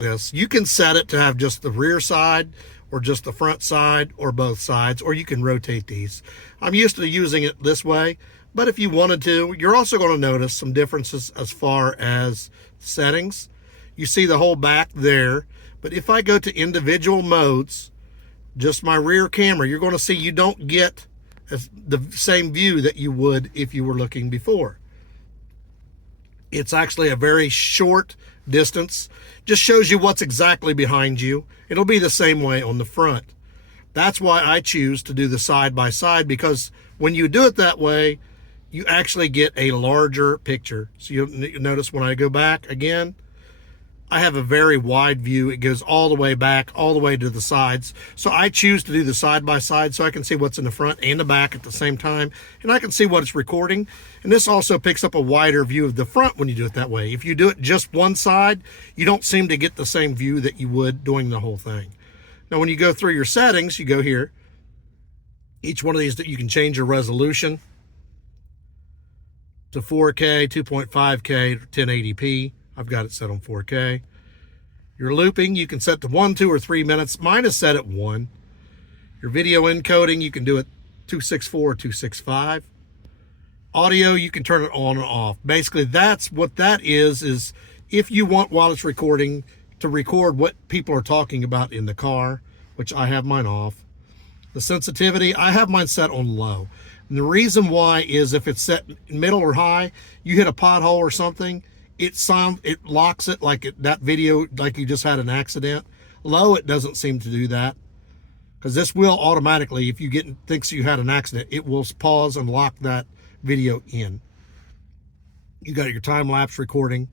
This, you can set it to have just the rear side or just the front side or both sides, or you can rotate these. I'm used to using it this way, but if you wanted to, you're also going to notice some differences as far as settings. You see the whole back there, but if I go to individual modes, just my rear camera, you're going to see you don't get the same view that you would if you were looking before. It's actually a very short distance. Just shows you what's exactly behind you. It'll be the same way on the front. That's why I choose to do the side by side, because when you do it that way, you actually get a larger picture. So you'll notice when I go back again, I have a very wide view. It goes all the way back, all the way to the sides. So I choose to do the side by side so I can see what's in the front and the back at the same time. And I can see what it's recording. And this also picks up a wider view of the front when you do it that way. If you do it just one side, you don't seem to get the same view that you would doing the whole thing. Now, when you go through your settings, you go here. Each one of these, you can change your resolution to 4K, 2.5K, 1080p. I've got it set on 4K. Your looping, you can set to 1, 2, or 3 minutes. Mine is set at 1. Your video encoding, you can do it 264 or 265. Audio, you can turn it on and off. Basically, that's what that is if you want, while it's recording, to record what people are talking about in the car, which I have mine off. The sensitivity, I have mine set on low. And the reason why is if it's set middle or high, you hit a pothole or something, it locks it like that video, like you just had an accident. Low, it doesn't seem to do that, because this will automatically, if you thinks you had an accident, it will pause and lock that video in. You got your time-lapse recording.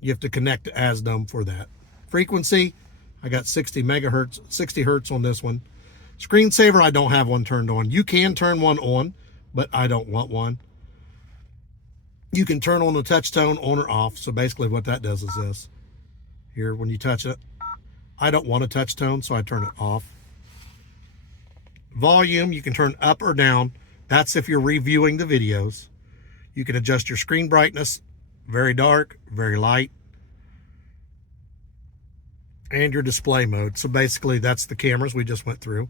You have to connect to AZDOME for that. Frequency, I got 60 megahertz, 60 hertz on this one. Screensaver, I don't have one turned on. You can turn one on, but I don't want one. You can turn on the touch tone on or off. So basically what that does is this. Here, when you touch it, I don't want a touch tone, so I turn it off. Volume, you can turn up or down. That's if you're reviewing the videos. You can adjust your screen brightness, very dark, very light, and your display mode. So basically that's the cameras we just went through.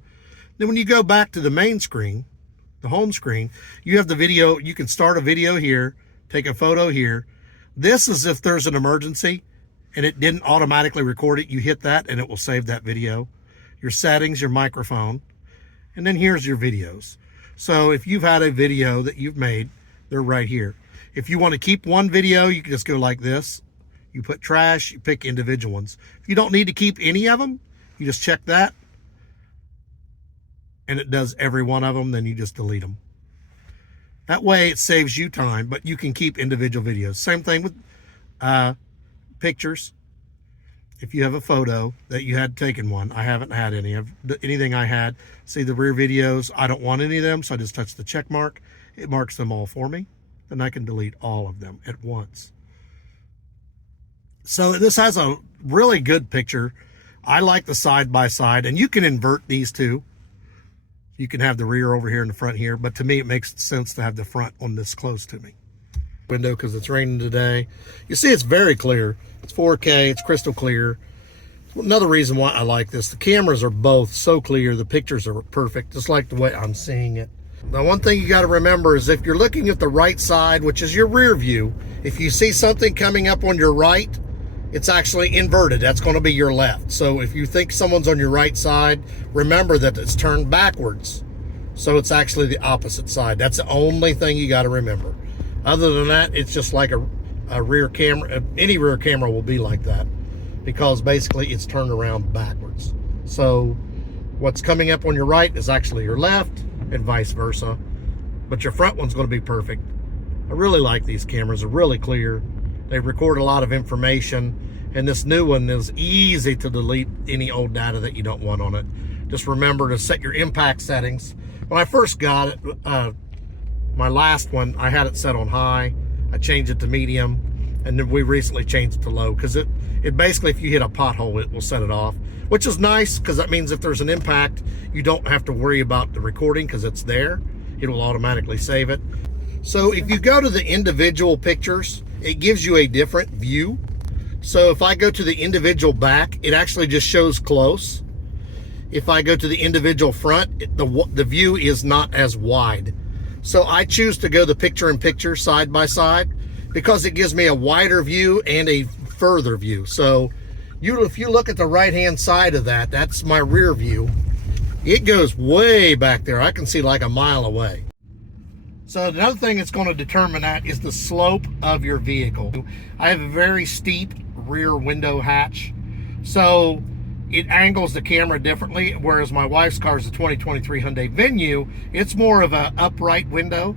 Then when you go back to the main screen, the home screen, you have the video. You can start a video here, take a photo here. This is if there's an emergency and it didn't automatically record it. You hit that and it will save that video. Your settings, your microphone, and then here's your videos. So if you've had a video that you've made, they're right here. If you want to keep one video, you can just go like this. You put trash, you pick individual ones. If you don't need to keep any of them, you just check that, and it does every one of them, then you just delete them. That way it saves you time, but you can keep individual videos. Same thing with pictures. If you have a photo that you had taken one, I haven't had anything I had. See the rear videos, I don't want any of them, so I just touch the check mark. It marks them all for me. Then I can delete all of them at once. So this has a really good picture. I like the side by side, and you can invert these two. You can have the rear over here and the front here, but to me it makes sense to have the front on this close to me. Window, because it's raining today. You see it's very clear. It's 4K, it's crystal clear. Another reason why I like this, the cameras are both so clear, the pictures are perfect, just like the way I'm seeing it. Now, one thing you got to remember is if you're looking at the right side, which is your rear view, if you see something coming up on your right, it's actually inverted. That's going to be your left. So if you think someone's on your right side, remember that it's turned backwards. So it's actually the opposite side. That's the only thing you got to remember. Other than that, it's just like a rear camera. Any rear camera will be like that, because basically it's turned around backwards. So what's coming up on your right is actually your left, and vice versa. But your front one's going to be perfect. I really like these cameras. They're really clear. They record a lot of information, and this new one is easy to delete any old data that you don't want on it. Just remember to set your impact settings. When I first got it, my last one, I had it set on high. I changed it to medium, and then we recently changed it to low, because it basically, if you hit a pothole, it will set it off, which is nice, because that means if there's an impact, you don't have to worry about the recording, because it's there. It will automatically save it. So if you go to the individual pictures, it gives you a different view So if I go to the individual back, it actually just shows close. If I go to the individual front, the view is not as wide. So I choose to go the picture-in-picture side by side because it gives me a wider view and a further view. So if you look at the right-hand side of that, that's my rear view. It goes way back there. I can see like a mile away. So another thing that's going to determine that is the slope of your vehicle. I have a very steep rear window hatch, so it angles the camera differently, whereas my wife's car is a 2023 Hyundai Venue. It's more of an upright window,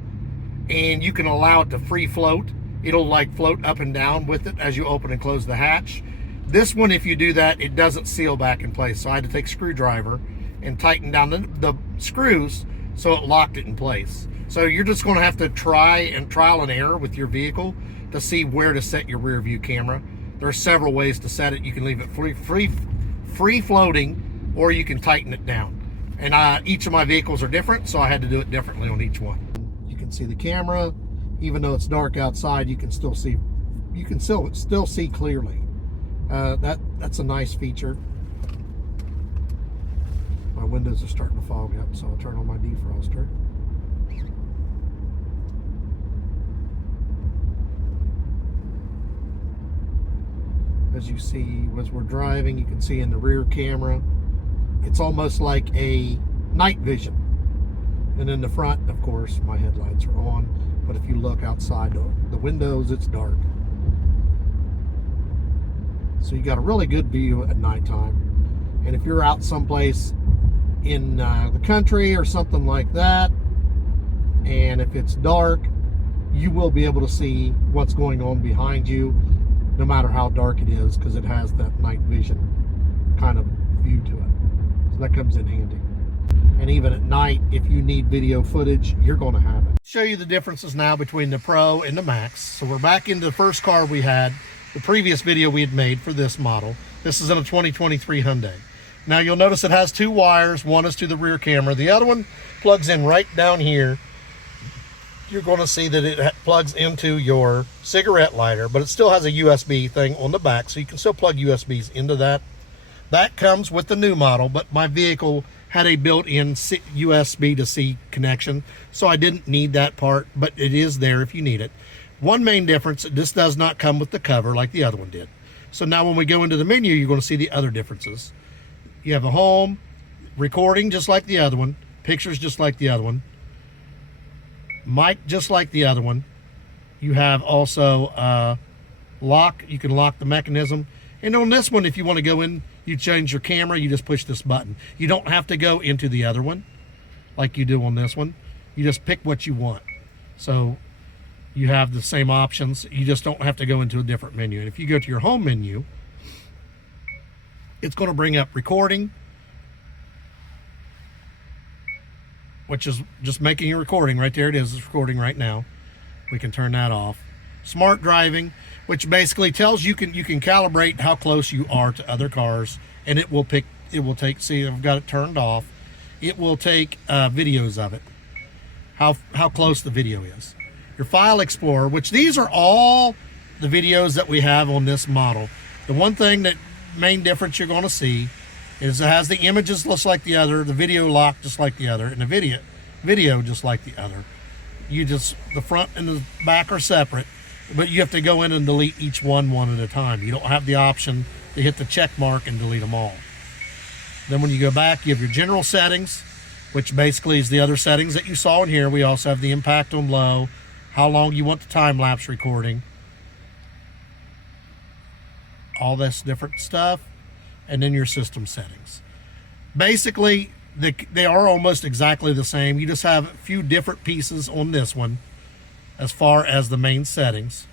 and you can allow it to free float. It'll like float up and down with it as you open and close the hatch. This one, if you do that, it doesn't seal back in place. So I had to take a screwdriver and tighten down the screws so it locked it in place. So you're just going to have to trial and error with your vehicle to see where to set your rear view camera. There are several ways to set it. You can leave it free floating, or you can tighten it down. And each of my vehicles are different, so I had to do it differently on each one. You can see the camera, even though it's dark outside. You can still see. You can still see clearly. That's a nice feature. My windows are starting to fog up, so I'll turn on my defroster. As you see, as we're driving, you can see in the rear camera, it's almost like a night vision. And in the front, of course, my headlights are on. But if you look outside the windows, it's dark. So you got a really good view at nighttime. And if you're out someplace in the country or something like that, and if it's dark, you will be able to see what's going on behind you, no matter how dark it is, because it has that night vision kind of view to it. So that comes in handy. And even at night, if you need video footage, you're going to have it. Show you the differences now between the Pro and the Max. So we're back into the first car we had, the previous video we had made for this model. This is in a 2023 Hyundai. Now you'll notice it has two wires. One is to the rear camera. The other one plugs in right down here. You're going to see that it plugs into your cigarette lighter, but it still has a USB thing on the back, so you can still plug USBs into that. That comes with the new model, but my vehicle had a built-in USB to C connection, so I didn't need that part, but it is there if you need it. One main difference, this does not come with the cover like the other one did. So now when we go into the menu, you're going to see the other differences. You have a home, recording just like the other one, pictures just like the other one, mic just like the other one. You have also lock. You can lock the mechanism. And on this one, if you want to go in, you change your camera, you just push this button. You don't have to go into the other one like you do on this one. You just pick what you want. So you have the same options. You just don't have to go into a different menu. And if you go to your home menu, it's going to bring up recording, which is just making a recording. Right there it is. It's recording right now. We can turn that off. Smart driving, which basically tells you you can calibrate how close you are to other cars, and it will take, see, I've got it turned off. It will take videos of it, how close the video is. Your file explorer, which these are all the videos that we have on this model. The one thing that main difference you're going to see is it has the images just like the other, the video lock just like the other, and the video just like the other. The front and the back are separate, but you have to go in and delete each one at a time. You don't have the option to hit the check mark and delete them all. Then when you go back, you have your general settings, which basically is the other settings that you saw in here. We also have the impact on low, how long you want the time-lapse recording, all this different stuff, and then your system settings. Basically, they are almost exactly the same. You just have a few different pieces on this one as far as the main settings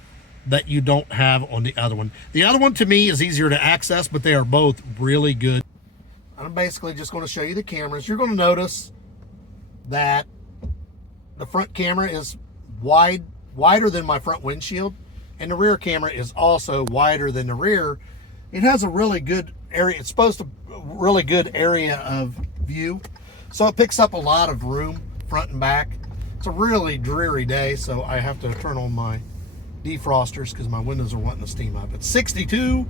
that you don't have on the other one. The other one, to me, is easier to access, but they are both really good. I'm basically just going to show you the cameras. You're going to notice that the front camera is wider than my front windshield, and the rear camera is also wider than the rear. It has a really good area. It's supposed to really good area of view, so it picks up a lot of room front and back. It's a really dreary day, so I have to turn on my defrosters because my windows are wanting to steam up. It's 62,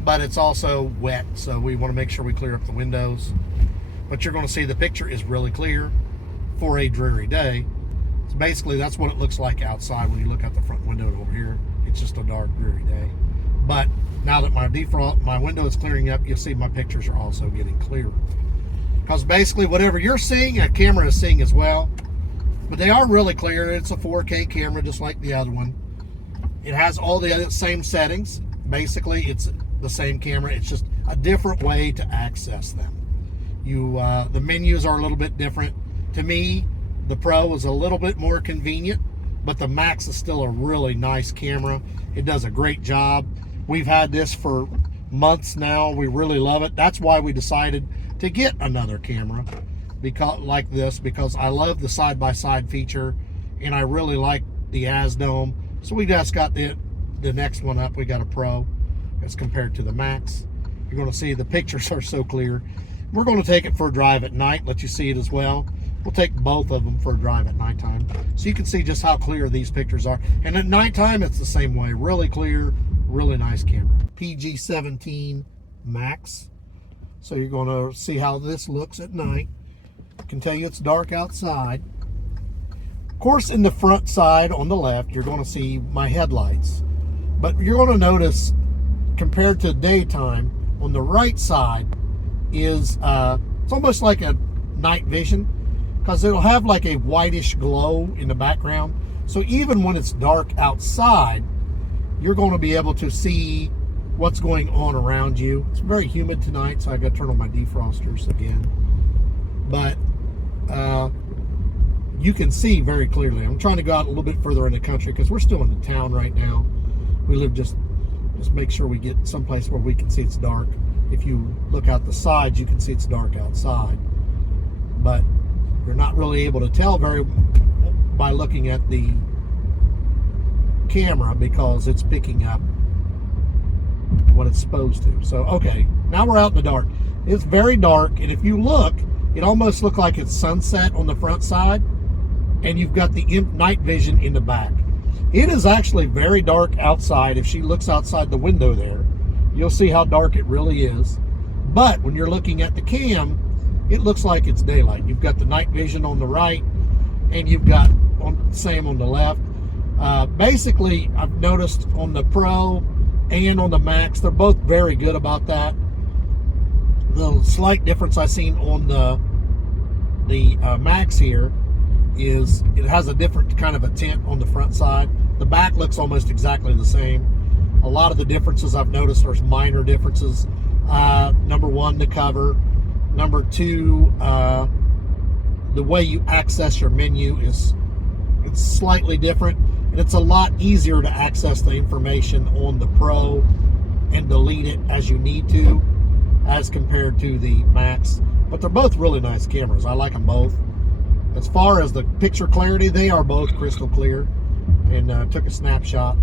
but it's also wet, so we want to make sure we clear up the windows. But you're going to see the picture is really clear for a dreary day. So basically, that's what it looks like outside when you look out the front window over here. It's just a dark, dreary day. But now that my window is clearing up, you'll see my pictures are also getting clearer. Because basically, whatever you're seeing, a camera is seeing as well. But they are really clear. It's a 4K camera, just like the other one. It has all the other same settings. Basically, it's the same camera. It's just a different way to access them. The menus are a little bit different. To me, the Pro is a little bit more convenient, but the Max is still a really nice camera. It does a great job. We've had this for months now. We really love it. That's why we decided to get another camera like this, because I love the side-by-side feature, and I really like the AZDOME. So we just got the next one up. We got a Pro as compared to the Max. You're going to see the pictures are so clear. We're going to take it for a drive at night, let you see it as well. We'll take both of them for a drive at nighttime, so you can see just how clear these pictures are. And at nighttime, it's the same way. Really clear, really nice camera. PG17 Max. So you're going to see how this looks at night. I can tell you it's dark outside. Of course, in the front side on the left, you're going to see my headlights. But you're going to notice, compared to daytime, on the right side is, it's almost like a night vision, because it'll have like a whitish glow in the background. So even when it's dark outside, you're going to be able to see what's going on around you. It's very humid tonight, so I got to turn on my defrosters again. But you can see very clearly. I'm trying to go out a little bit further in the country because we're still in the town right now. We live just make sure we get someplace where we can see it's dark. If you look out the sides, you can see it's dark outside. But you're not really able to tell by looking at the camera, because it's picking up what it's supposed to. So, okay, now we're out in the dark. It's very dark, and if you look, it almost looks like it's sunset on the front side, and you've got the night vision in the back. It is actually very dark outside. If she looks outside the window there, you'll see how dark it really is. But when you're looking at the cam, it looks like it's daylight. You've got the night vision on the right, and you've got same on the left. Basically, I've noticed on the Pro and on the Max, they're both very good about that. The slight difference I've seen on the Max here is it has a different kind of a tint on the front side. The back looks almost exactly the same. A lot of the differences I've noticed are minor differences. Number one, the cover. Number two, the way you access your menu it's slightly different, and it's a lot easier to access the information on the Pro and delete it as you need to, as compared to the Max. But they're both really nice cameras. I like them both. As far as the picture clarity, they are both crystal clear, and took a snapshot,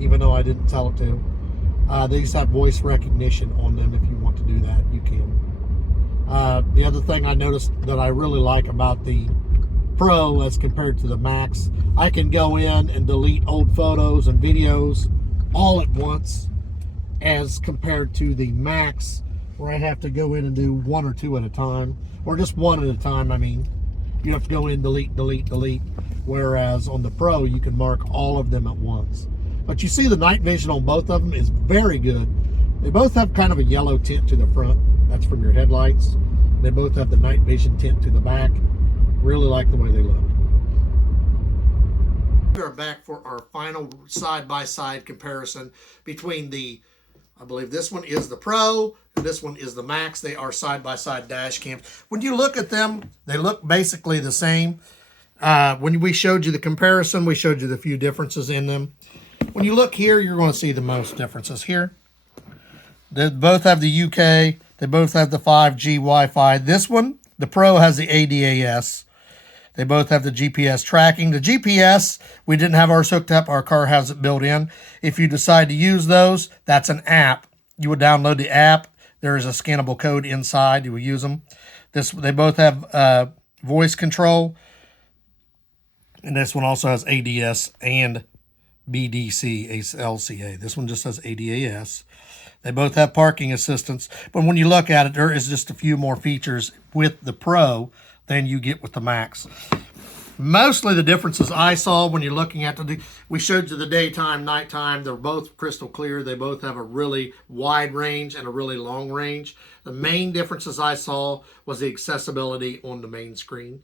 even though I didn't tell it to. These have voice recognition on them. If you want to do that, you can. The other thing I noticed that I really like about the Pro as compared to the Max, I can go in and delete old photos and videos all at once, as compared to the Max, where I have to go in and do one or two at a time, or just one at a time. I mean, you have to go in, delete, delete, delete, whereas on the Pro, you can mark all of them at once. But you see the night vision on both of them is very good. They both have kind of a yellow tint to the front. That's from your headlights. They both have the night vision tint to the back. Really like the way they look. We are back for our final side-by-side comparison between I believe this one is the Pro, and this one is the Max. They are side-by-side dash cams. When you look at them, they look basically the same. When we showed you the comparison, we showed you the few differences in them. When you look here, you're going to see the most differences here. They both have the UK. They both have the 5G Wi-Fi. This one, the Pro, has the ADAS. They both have the GPS tracking. The GPS, we didn't have ours hooked up. Our car has it built in. If you decide to use those, that's an app. You would download the app. There is a scannable code inside. You will use them. They both have voice control. And this one also has ADS and BDC LCA. This one just says ADAS. They both have parking assistance, but when you look at it, there is just a few more features with the Pro than you get with the Max. Mostly the differences I saw when you're looking at we showed you the daytime, nighttime. They're both crystal clear. They both have a really wide range and a really long range. The main differences I saw was the accessibility on the main screen.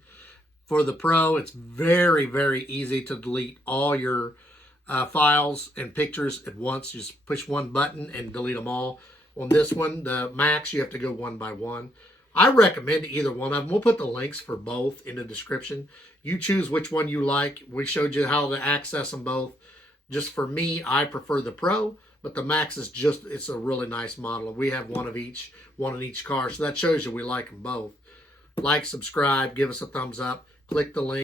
For the Pro, it's very, very easy to delete all your files and pictures at once. You just push one button and delete them all. On this one, the Max, you have to go one by one. I recommend either one of them. We'll put the links for both in the description. You choose which one you like. We showed you how to access them both. Just for me, I prefer the Pro, but the Max is just, it's a really nice model. We have one in each car, so that shows you we like them both. Like, subscribe, give us a thumbs up, click the link.